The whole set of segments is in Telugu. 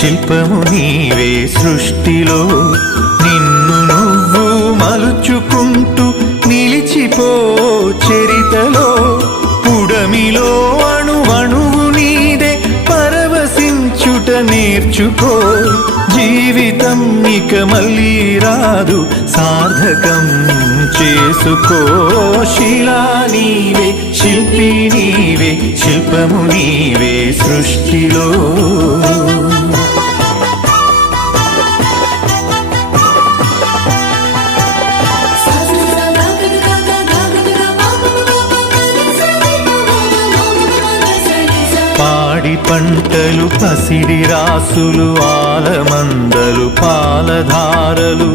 శిల్పము నీవే సృష్టిలో నిన్ను నువ్వు మలుచుకుంటూ నిలిచిపో చరితలో పుడమిలో అణువణువు నీదే పరవశించుట నేర్చుకో జీవితం ఇక మళ్ళీ రాదు సార్థకం చేసుకో శిలా నీవే శిల్పి నీవే శిల్పము నీవే సృష్టిలో పాడి పంటలు పసిడి రాసులు ఆలమందలు పాలధారలు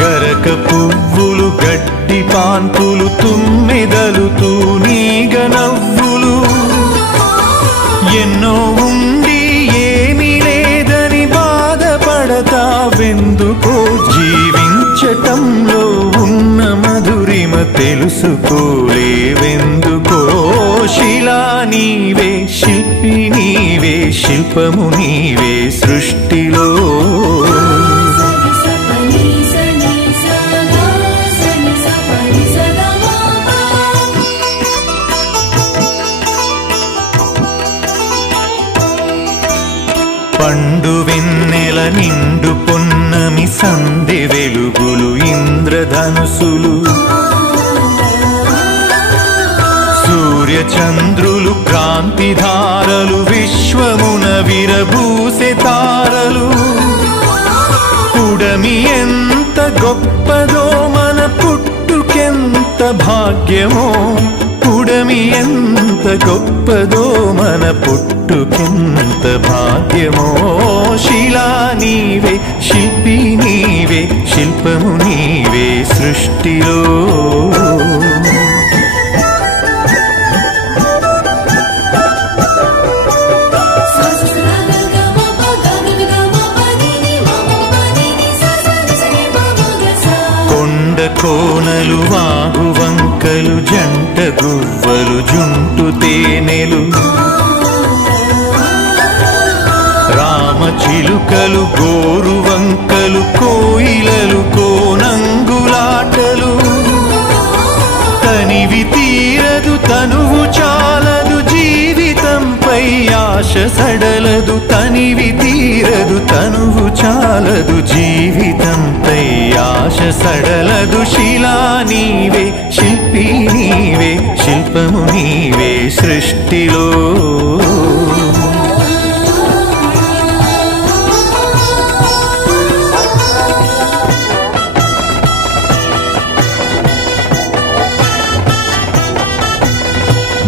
గరక పువ్వులు గడ్డి పాన్పులు తుమ్మెదలు తూనీగ నవ్వులు ఎన్నో ఉండి ఏమీ లేదని బాధపడతావెందుకో జీవించటంలో ఉన్న మధురిమ తెలుసుకోలేవెందుకో శిలా నీవే శిల్పి నీవే శిల్పము నీవే సృష్టిలో పండు వెన్నెల నిండు పొన్నమి సందె వెలుగులు ఇంద్రధనుసులు సూర్య చంద్రులు క్రాంతిధారలు విశ్వమున విరబూసె తారలు పుడమి ఎంత గొప్పదో మన పుట్టుకెంత భాగ్యమో పుడమి ఎంత గొప్పదో మన పుట్టుకెంత భాగ్యమో శిలా నీవే శిల్పి నీవే శిల్పము నీవే సృష్టిలో కోనలు వాగు వంకలు జంట గువ్వలు జుంటు తేనెలు రామ చిలుకలు గోరు వంకలు కోయిలలు కోనంగులాటలు తనివి తీరదు తనువు చాలదు జీవితంపై ఆశ సడలదు తనివి తీరదు తనువు చాలదు జీవితంపై ఆశ సడలదు శిలా నీవే శిల్పి నీవే శిల్పము నీవే సృష్టిలో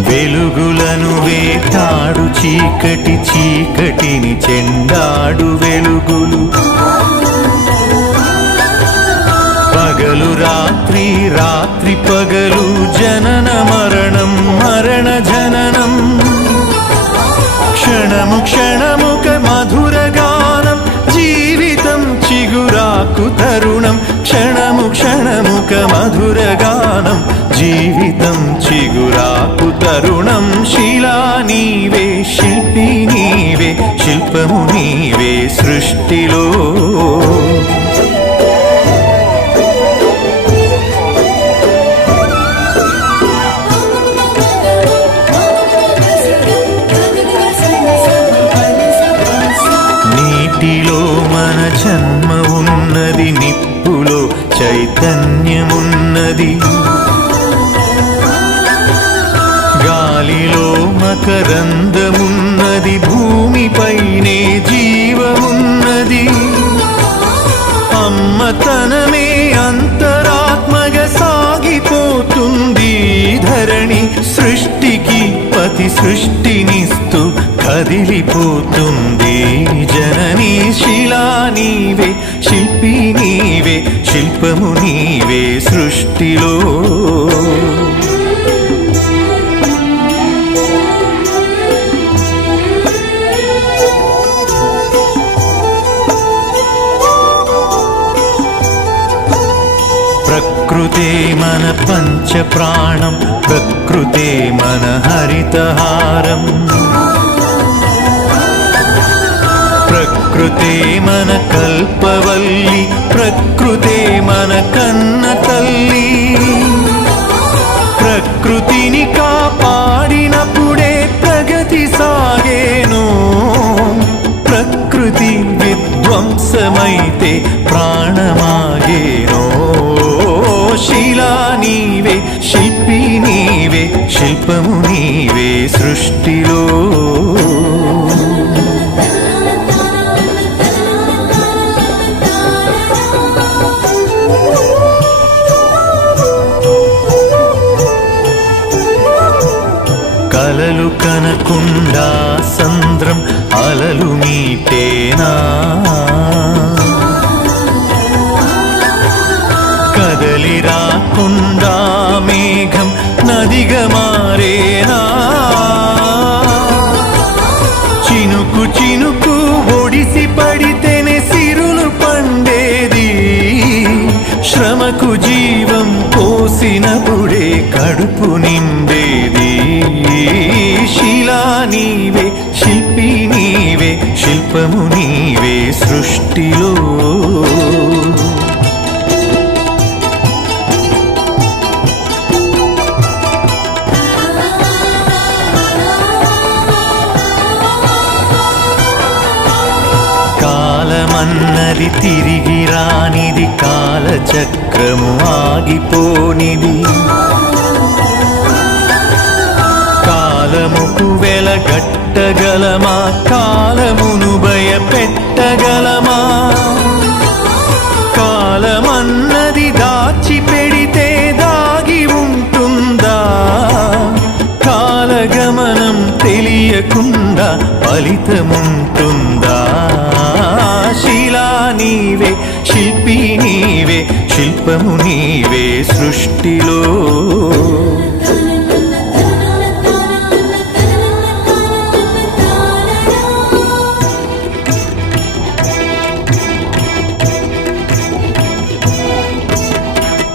వెలుగులను వేటాడు చీకటి చీకటిని చెండాడు వెలుగులు పగలు రాత్రి రాత్రి పగలు జనన మరణం మరణ జననం క్షణము క్షణముక మధుర గానం జీవితం చిగురాకు తరుణం క్షణము క్షణముక మధుర గానం జీవితం చిగురాకు తరుణం శిలా నీవే శిల్పి నీవే శిల్పము నీవే సృష్టిలో నీటిలో మన జన్మ ఉన్నది నిప్పులో చైతన్యమున్నది గాలిలో మకరందమున్నది భూమిపైనే జీవమున్నది అమ్మతనమే అంతరాత్మగా సాగిపోతుంది ధరణి సృష్టికి పతి సృష్టినిస్తూ కదిలిపోతుంది జనని శిలా నీవే శిల్పి నీవే శిల్పము నీవే సృష్టిలో ప్రకృతే మన పంచ ప్రాణం ప్రకృతే మన హరితహారం ప్రకృతే మన కల్పవల్లి, ప్రకృతే మన కన్న తల్లి. ప్రకృతిని కాపాడినప్పుడే ప్రగతి సాగేను. ప్రకృతి విధ్వంసమైతే ప్రాణమాగేనో. శిలా నీవే, శిల్పి నీవే, శిల్పము నీవే సృష్టిలో. కలలు కనకుండా సంద్రం అలలు మీటేనా. కదలి రాకుండా మేఘం నదిగా మారేనా. చినుకు చినుకు ఒడిసి పడితేనే సిరులు పండేది. శ్రమకు జీవం పోసినప్పుడే కడుపు నిండేది. శిలా నీవే, శిల్పి నీవే, శిల్పము నీవే సృష్టిలో. కాలమన్నది తిరిగి రానిది, కాలచక్రము ఆగిపోనిది. కాలముకు వెలగట్టగలమా, కాలమును భయపెట్టగలమా. కాలమన్నది దాచి పెడితే దాగి ఉంటుందా. కాలగమనం తెలియకుండా ఫలితముంటుందా. శిలా నీవే, శిల్పి నీవే, శిల్పము నీవే సృష్టిలో.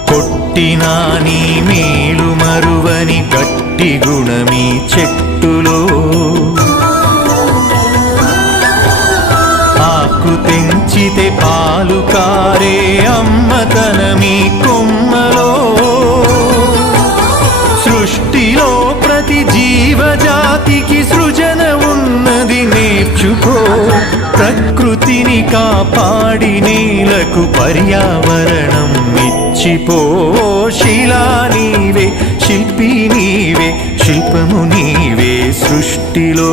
కొట్టినా నీ మేలు మరువని గట్టి గుణమీ చెట్టులో. ఆకు తెంచితే పాలు కారే అమ్మతనమీ కొమ్మలో. సృష్టిలో ప్రతి జీవజాతికి సృజన ఉన్నది, నేర్చుకో. ప్రకృతిని కాపాడి నేలకు పర్యావరణం ఇచ్చిపో. శిలా నీవే, శిల్పి నీవే, శిల్పము నీవే సృష్టిలో.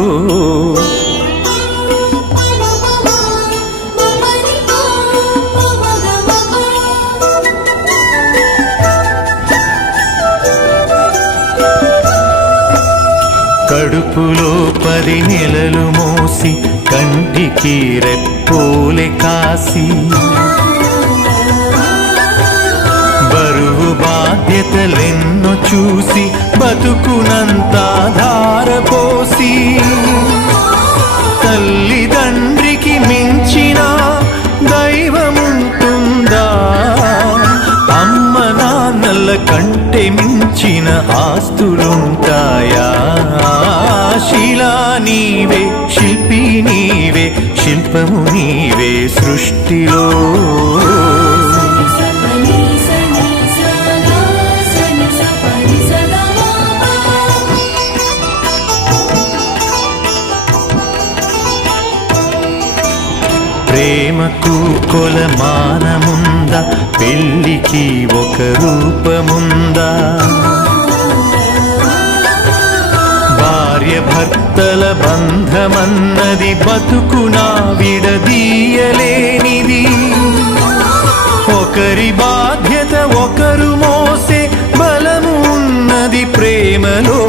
కడుపులో 10 నెలలు మోసి కంటికి రెప్పోలే కాసి. బరువు బాధ్యతలెన్నో చూసి బతుకునంతా ధారపోసి. తల్లిదండ్రికి మించిన దైవముంటుందా. అమ్మ నాన్నల కంటే మించిన ఆస్తులుంటాయా. శిలా నీవే, శిల్పి నీవే, శిల్పము నీవే సృష్టిలో. ప్రేమకు కొలమానముందా, పెళ్ళికి ఒక రూపముందా. భార్య భర్తల బంధమన్నది బతుకునా విడదీయలేనిది. ఒకరి బాధ్యత ఒకరు మోసే బలము ఉన్నది ప్రేమలో.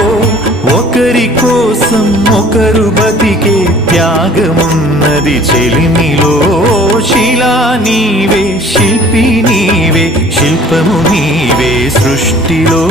ఒకరి కోసం ఒకరు బతికే త్యాగమున్నది చెలిమిలో. శిలా నీవే, శిల్పి నీవే, శిల్పము నీవే సృష్టిలో.